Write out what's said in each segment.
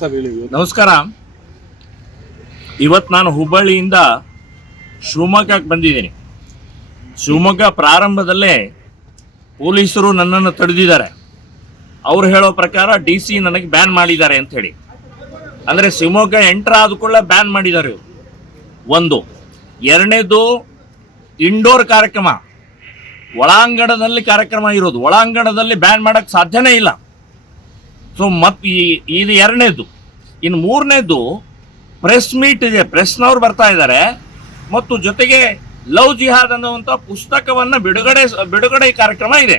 Sir ನಮಸ್ಕಾರ. ಇವತ್ತು ನಾನು ಹುಬ್ಬಳ್ಳಿಯಿಂದ ಶಿವಮೊಗ್ಗಕ್ಕೆ ಬಂದಿದ್ದೀನಿ. ಶಿವಮೊಗ್ಗ ಪ್ರಾರಂಭದಲ್ಲೇ ಪೊಲೀಸರು ನನ್ನನ್ನು ತಡೆದಿದ್ದಾರೆ. ಅವ್ರು ಹೇಳೋ ಪ್ರಕಾರ ಡಿ ಸಿ ನನಗೆ ಬ್ಯಾನ್ ಮಾಡಿದ್ದಾರೆ ಅಂತ ಹೇಳಿ. ಅಂದರೆ ಶಿವಮೊಗ್ಗ ಎಂಟರ್ ಆದ ಕೂಡಲೇ ಬ್ಯಾನ್ ಮಾಡಿದ್ದಾರೆ ಒಂದು. ಎರಡನೇದು ಇಂಡೋರ್ ಕಾರ್ಯಕ್ರಮ. ಒಳಾಂಗಣದಲ್ಲಿ ಕಾರ್ಯಕ್ರಮ ಇರೋದು. ಒಳಾಂಗಣದಲ್ಲಿ ಬ್ಯಾನ್ ಮಾಡೋಕ್ಕೆ ಸಾಧ್ಯನೇ ಇಲ್ಲ. ಸೊ ಮತ್ ಇದು ಎರಡನೇದು. ಇನ್ನು ಮೂರನೇದು ಪ್ರೆಸ್ ಮೀಟ್ ಇದೆ. ಪ್ರೆಸ್ನವ್ರು ಬರ್ತಾ ಇದ್ದಾರೆ ಮತ್ತು ಜೊತೆಗೆ ಲವ್ ಜಿಹಾದ್ ಅನ್ನುವಂಥ ಪುಸ್ತಕವನ್ನು ಬಿಡುಗಡೆ ಬಿಡುಗಡೆ ಕಾರ್ಯಕ್ರಮ ಇದೆ.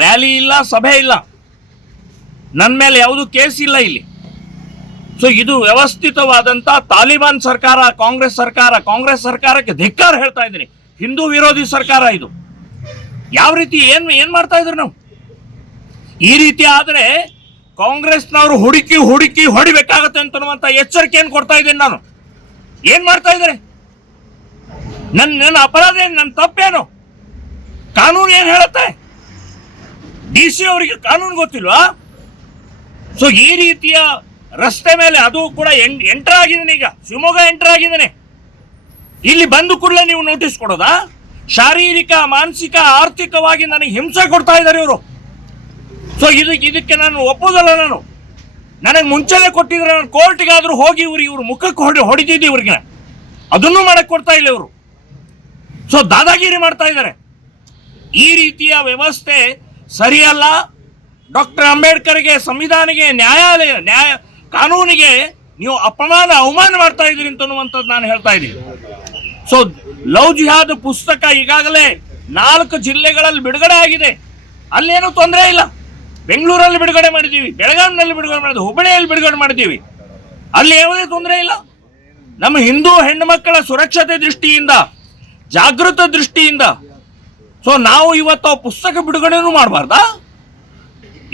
ರ್ಯಾಲಿ ಇಲ್ಲ, ಸಭೆ ಇಲ್ಲ. ನನ್ನ ಮೇಲೆ ಯಾವುದು ಕೇಸ್ ಇಲ್ಲ ಇಲ್ಲಿ. ಸೊ ಇದು ವ್ಯವಸ್ಥಿತವಾದಂಥ ತಾಲಿಬಾನ್ ಸರ್ಕಾರ, ಕಾಂಗ್ರೆಸ್ ಸರ್ಕಾರ, ಕಾಂಗ್ರೆಸ್ ಸರ್ಕಾರಕ್ಕೆ ಧಿಕ್ಕಾರ ಹೇಳ್ತಾ ಇದ್ದೀನಿ. ಹಿಂದೂ ವಿರೋಧಿ ಸರ್ಕಾರ ಇದು. ಯಾವ ರೀತಿ ಏನು, ಏನ್ ಮಾಡ್ತಾ ಇದ್ರು ನಾವು? ಈ ರೀತಿ ಆದರೆ ಕಾಂಗ್ರೆಸ್ನವರು ಹುಡುಕಿ ಹುಡುಕಿ ಹೊಡಿಬೇಕಾಗತ್ತೆ ಅಂತ ಎಚ್ಚರಿಕೆಯನ್ನು ಕೊಡ್ತಾ ಇದ್ದೀನಿ ನಾನು? ಏನ್ ಮಾಡ್ತಾ ಇದ್ದಾರೆ? ನನ್ನ ನನ್ನ ಅಪರಾಧ ಏನು ನನ್ನ ತಪ್ಪೇನು? ಕಾನೂನು ಏನು ಹೇಳುತ್ತೆ? ಡಿ ಸಿ ಅವರಿಗೆ ಕಾನೂನು ಗೊತ್ತಿಲ್ವಾ? ಸೊ ಈ ರೀತಿಯ ರಸ್ತೆ ಮೇಲೆ ಅದು ಕೂಡ ಎಂಟರ್ ಆಗಿದ್ದಾನೆ ಈಗ. ಶಿವಮೊಗ್ಗ ಎಂಟರ್ ಆಗಿದ್ದಾನೆ. ಇಲ್ಲಿ ಬಂದು ಕೂಡಲೇ ನೀವು ನೋಟಿಸ್ ಕೊಡೋದಾ? ಶಾರೀರಿಕ, ಮಾನಸಿಕ, ಆರ್ಥಿಕವಾಗಿ ನನಗೆ ಹಿಂಸೆ ಕೊಡ್ತಾ ಇದ್ದಾರೆ ಇವರು. ಸೊ ಇದಕ್ಕೆ ಇದಕ್ಕೆ ನಾನು ಒಪ್ಪೋದಲ್ಲ ನಾನು. ನನಗೆ ಮುಂಚೆನೆ ಕೊಟ್ಟಿದ್ರೆ ನಾನು ಕೋರ್ಟಿಗಾದರೂ ಹೋಗಿ ಇವ್ರು ಇವ್ರ ಮುಖಕ್ಕೆ ಹೊಡಿ ಹೊಡಿದಿದ್ದೆ ಇವ್ರಿಗೆ. ಅದನ್ನು ಮಾಡಕ್ ಕೊಡ್ತಾ ಇಲ್ಲ ಇವರು. ಸೊ ದಾದಾಗಿರಿ ಮಾಡ್ತಾ ಇದ್ದಾರೆ. ಈ ರೀತಿಯ ವ್ಯವಸ್ಥೆ ಸರಿಯಲ್ಲ. ಡಾಕ್ಟರ್ ಅಂಬೇಡ್ಕರ್ಗೆ ಸಂವಿಧಾನಿಗೆ ನ್ಯಾಯಾಲಯ ನ್ಯಾಯ ಕಾನೂನಿಗೆ ನೀವು ಅಪಮಾನ, ಅವಮಾನ ಮಾಡ್ತಾ ಇದ್ದೀರಿ ಅಂತನ್ನುವಂಥದ್ದು ನಾನು ಹೇಳ್ತಾ ಇದ್ದೀನಿ. ಸೊ ಲವ್ ಜಿಹಾದ್ ಪುಸ್ತಕ ಈಗಾಗಲೇ ನಾಲ್ಕು ಜಿಲ್ಲೆಗಳಲ್ಲಿ ಬಿಡುಗಡೆ ಆಗಿದೆ. ಅಲ್ಲೇನು ತೊಂದರೆ ಇಲ್ಲ. ಬೆಂಗಳೂರಲ್ಲಿ ಬಿಡುಗಡೆ ಮಾಡಿದ್ದೀವಿ ಬೆಳಗಾವಿನಲ್ಲಿ ಬಿಡುಗಡೆ ಮಾಡಿದ್ವಿ ಹುಬ್ಬಳ್ಳಿಯಲ್ಲಿ ಬಿಡುಗಡೆ ಮಾಡಿದ್ದೀವಿ. ಅಲ್ಲಿ ಯಾವುದೇ ತೊಂದರೆ ಇಲ್ಲ. ನಮ್ಮ ಹಿಂದೂ ಹೆಣ್ಣು ಮಕ್ಕಳ ಸುರಕ್ಷತೆ ದೃಷ್ಟಿಯಿಂದ, ಜಾಗೃತ ದೃಷ್ಟಿಯಿಂದ ಸೊ ನಾವು ಇವತ್ತು ಪುಸ್ತಕ ಬಿಡುಗಡೆನು ಮಾಡಬಾರ್ದಾ?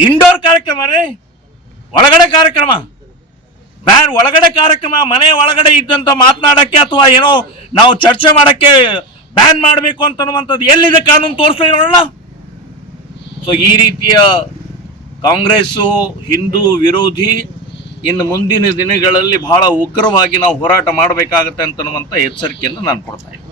ಇಂಡೋರ್ ಕಾರ್ಯಕ್ರಮ ರೀ. ಒಳಗಡೆ ಕಾರ್ಯಕ್ರಮ. ಬ್ಯಾನ್ ಒಳಗಡೆ ಕಾರ್ಯಕ್ರಮ, ಮನೆ ಒಳಗಡೆ ಇದ್ದಂತ ಮಾತನಾಡಕ್ಕೆ ಅಥವಾ ಏನೋ ನಾವು ಚರ್ಚೆ ಮಾಡಕ್ಕೆ ಬ್ಯಾನ್ ಮಾಡಬೇಕು ಅಂತನ್ನುವಂಥದ್ದು ಎಲ್ಲಿದೆ ಕಾನೂನು ತೋರಿಸ್ಲಿ ನೋಡೋಣ ಸೊ ಈ ರೀತಿಯ ಕಾಂಗ್ರೆಸ್ಸು, ಹಿಂದೂ ವಿರೋಧಿ, ಇನ್ನು ಮುಂದಿನ ದಿನಗಳಲ್ಲಿ ಬಹಳ ಉಗ್ರವಾಗಿ ನಾವು ಹೋರಾಟ ಮಾಡಬೇಕಾಗತ್ತೆ ಅಂತನ್ನುವಂಥ ಎಚ್ಚರಿಕೆಯನ್ನು ನಾನು ಕೊಡ್ತಾ ಇದ್ದೀನಿ.